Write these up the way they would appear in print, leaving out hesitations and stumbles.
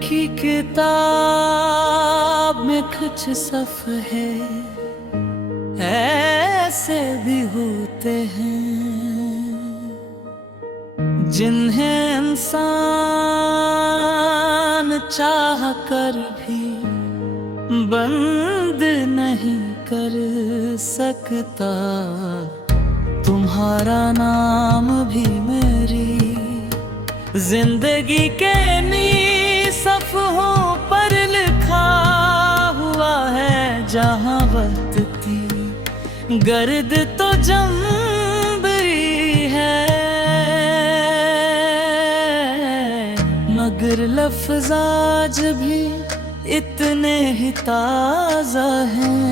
लिखी किताब में कुछ सफ़े ऐसे भी होते हैं जिन्हें इंसान चाह कर भी बंद नहीं कर सकता। तुम्हारा नाम भी मेरी जिंदगी के सफ़हों पर लिखा हुआ है। जहाँ वक्त की गर्द तो जंबरी है, मगर लफ्ज़ आज भी इतने ही ताज़ा हैं।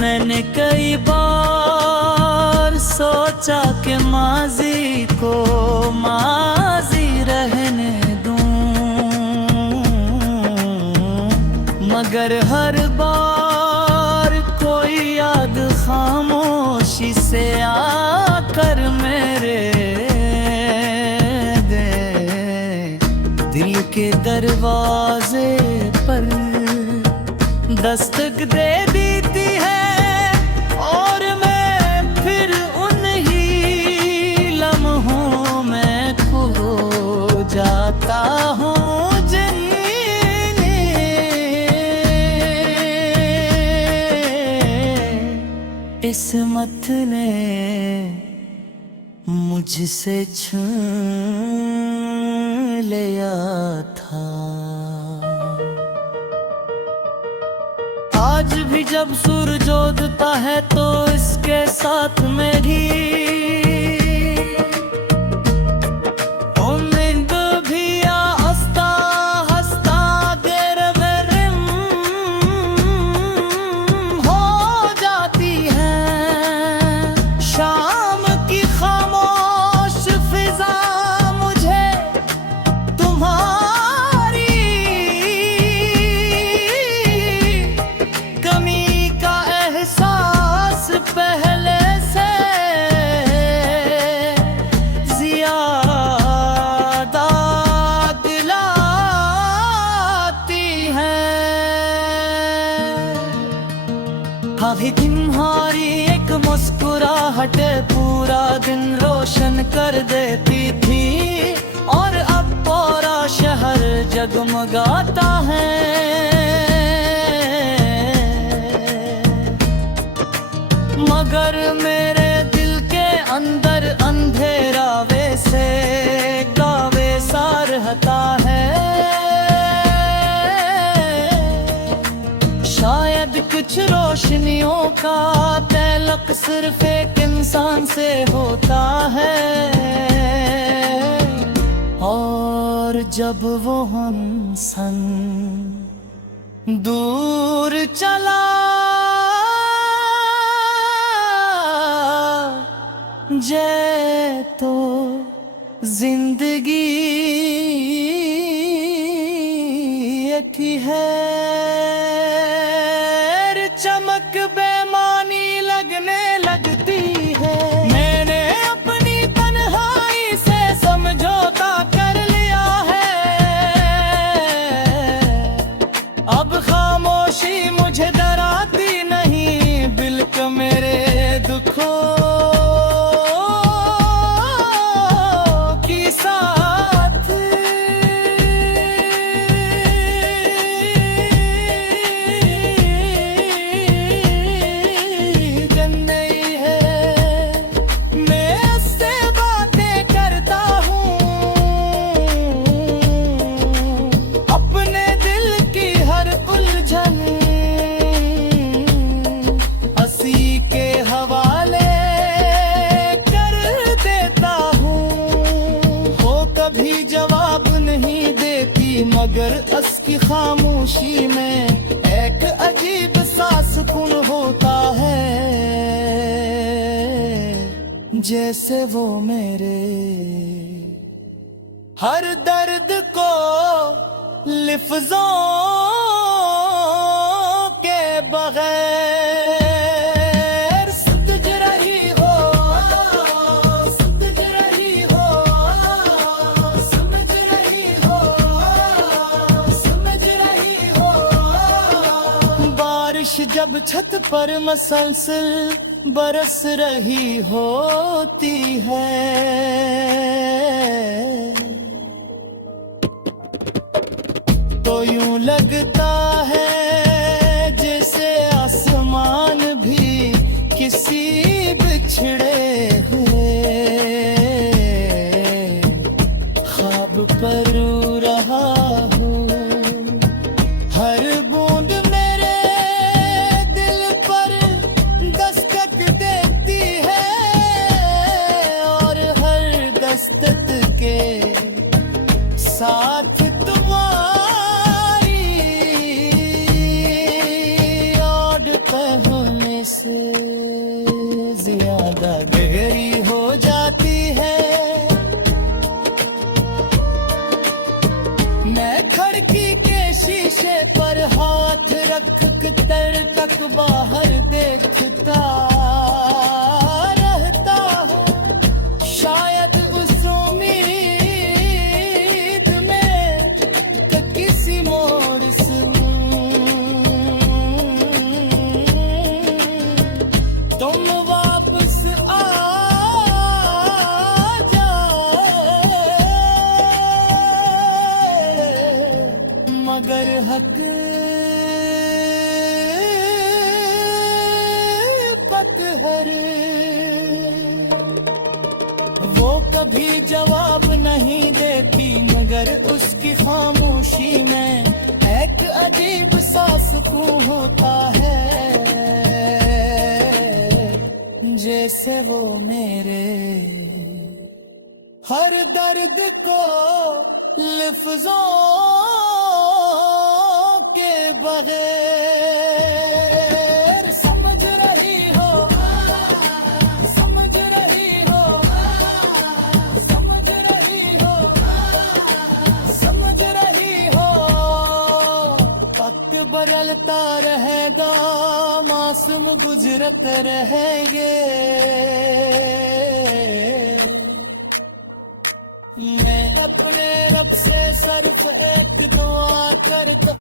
मैंने कई बार सोचा कि माजी को माजी रहने दूं, मगर हर बार कोई याद खामोशी से आकर मेरे दिल के दरवाजे पर दस्तक दे देती है, और मैं फिर उन्हीं लम्हों में खो जाता हूँ जिन्हें किस्मत ने मुझसे छीन लिया था। आज भी जब सूरज उदता है तो इसके साथ मेरी उम्मीद भी हंसता हंसता देर में रिम हो जाती है। शाम की खामोश फिजा मुझे तुम्हारी कमी का एहसास पहले से ज़्यादा दिलाती है। अभी तुम्हारी एक मुस्कुराहट पूरा दिन रोशन कर देती थी, और अब पूरा शहर जगमगाता है। मगर मेरे दिल के अंदर अंधेरा वैसे का वैसा रहता है। शायद कुछ रोशनियों का तल्लुक़ सिर्फ एक इंसान से होता है, और जब वो हमसन दूर चला जे तो जिंदगी थी है चमक बेमानी लगने लगती है। मैंने अपनी तन्हाई से समझौता कर लिया है, अब खामोशी मुझे डराती नहीं, बिल्क मेरे दुखों मगर उसकी खामोशी में एक अजीब सा सुकून होता है, जैसे वो मेरे हर दर्द को लफ्ज़ों के बगैर समझ रही हो, समझ रही बारिश जब छत पर मसलसल बरस रही होती है, तो यूं लगता है जैसे आसमान भी किसी बिछड़े हुए ख्वाब पर रो रहा हूँ। हर बूंद मेरे दिल पर दस्तक देती है, और हर दस्तक के साथ तुम्हारी याद होने से ज्यादा गहरी हो जाती है। मैं खिड़की के शीशे पर हाथ रख कर तक बाहर देखता रहता हूँ, शायद उस उम्मीद में कि किसी मोड़ से तुम वापस आ जाए, मगर हकीकत हर वो कभी जवाब नहीं देती, मगर उसकी खामोशी में एक अजीब सा सुकून होता है, जैसे वो मेरे हर दर्द को लफ्जों के बगैर समझ रही हो, समझ रही हो, समझ रही हो, समझ रही हो। वक्त बदलता रहेगा, मासूम गुजरते रहेंगे, मैं अपने रब से सिर्फ एक दुआ करता